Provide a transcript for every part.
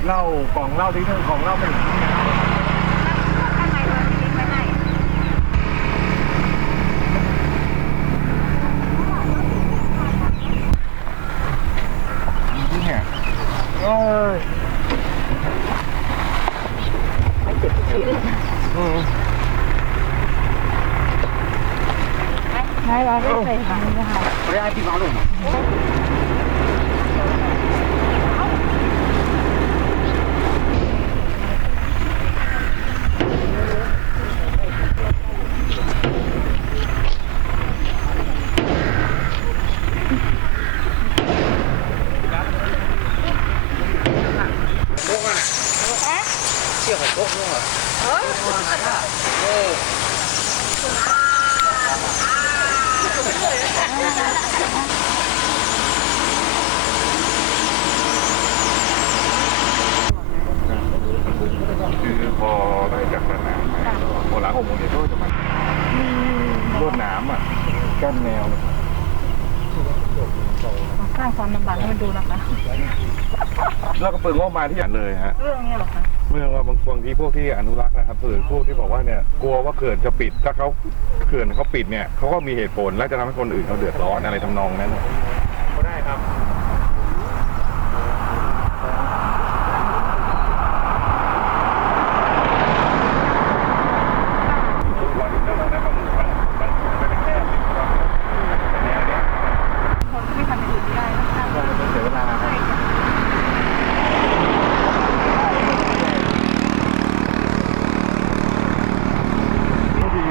ดเหล้ากล่องเหล้าที่นึงของเหล้าไม่ถึงเนี่ยเนี่ยโอ้ยอืม 来来，这非常厉害。不是按地方弄 คือพอได้จากสนามพอหลังหกโมงเย็นก็จะมามีลวดหนามอะกั้นแนวสร้างความลำบากให้มันดูนะคะ แล้วก็เปิดงบมาที่อย่างเลยฮะ เรื่องนี้เหรอคะ เมื่อว่าบางบางทีพวกที่อนุรักษ์นะครับหรือพวกที่บอกว่าเนี่ยกลัวว่าเขื่อนจะปิด ถ้าเขาเขื่อนเขาปิดเนี่ยเขาก็มีเหตุผลและจะทำให้คนอื่นเขาเดือดร้อนอะไรทำนองนั้นก็ได้ครับวันนี้ก็ต้องได้บางบางบางไม่ได้แค่สิบวันแต่แนวเนี้ย คนก็ไม่ทำอย่างอื่นไม่ได้นะคะ ก็จะเสียเวลาครับบางที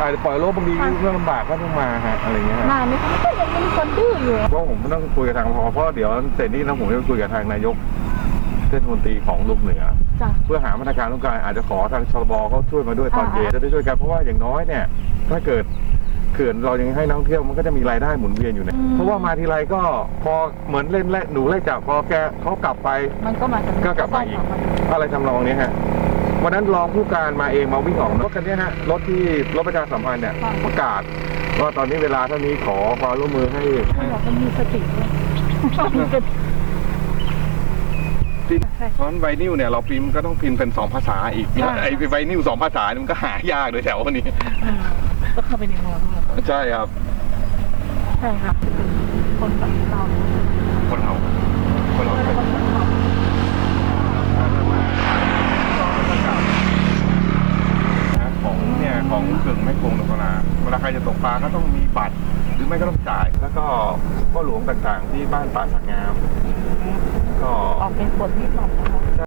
อาจจะ ปล่อยโลกบางทีเรื่องลำบากก็ต้องมาฮะอะไรเงี้ยฮะนานไหมคะก็ยังมีคนดื้ออยู่ เพราะผมต้องคุยกับทางพอเพราะเดี๋ยวเสร็จนี้นะผมจะคุยกับทางนายกเทศมนตรีของลุมเหนือ จ้ะ เพื่อหามาตรการต้องการอาจจะขอทางชลบเขาช่วยมาด้วยตอนอ่าเย็นจะได้ช่วยกันเพราะว่าอย่างน้อยเนี่ย ถ้าเกิดเขื่อนเรายังให้นักท่องเที่ยวมันก็จะมีรายได้หมุนเวียนอยู่เนี่ยเพราะว่ามาทีไรก็พอเหมือนเล่นและหนูไล่จับพอแกเขากลับไป มันก็มาก็กลับมาอีก อะไรทำนองนี้ฮะ วันนั้นรองผู้การมาเองมาวิ่งออกรถคันนี้ฮะรถที่รถประชาสัมพันธ์เนี่ยประกาศว่าตอนนี้เวลาเท่านี้ขอความร่วมมือให้มันบอกมันมีสติด้วยมีสติพิมพ์เพราะฉะนั้นไวนิลเนี่ยเราพิมพ์ก็ต้องพิมพ์เป็นสองภาษาอีกใช่ไอ้ไวนิลสองภาษานี่มันก็หายากเลยแถวนี้อืมก็เข้าไปในเมืองด้วยใช่ครับใช่ค่ะคนแบบเราคนเราคนเราของเนี่ยของเขื่อนแม่กลงนครนาเวลาใค รจะตกปลาก็ต้องมีบัตรหรือไม่ก็ต้องจ่าย แล้วก็พ่อหลวงต่างๆ ที่บ้านป่าสักงาม ก็ออกเป็นกฎนิดหน่อยนะคะ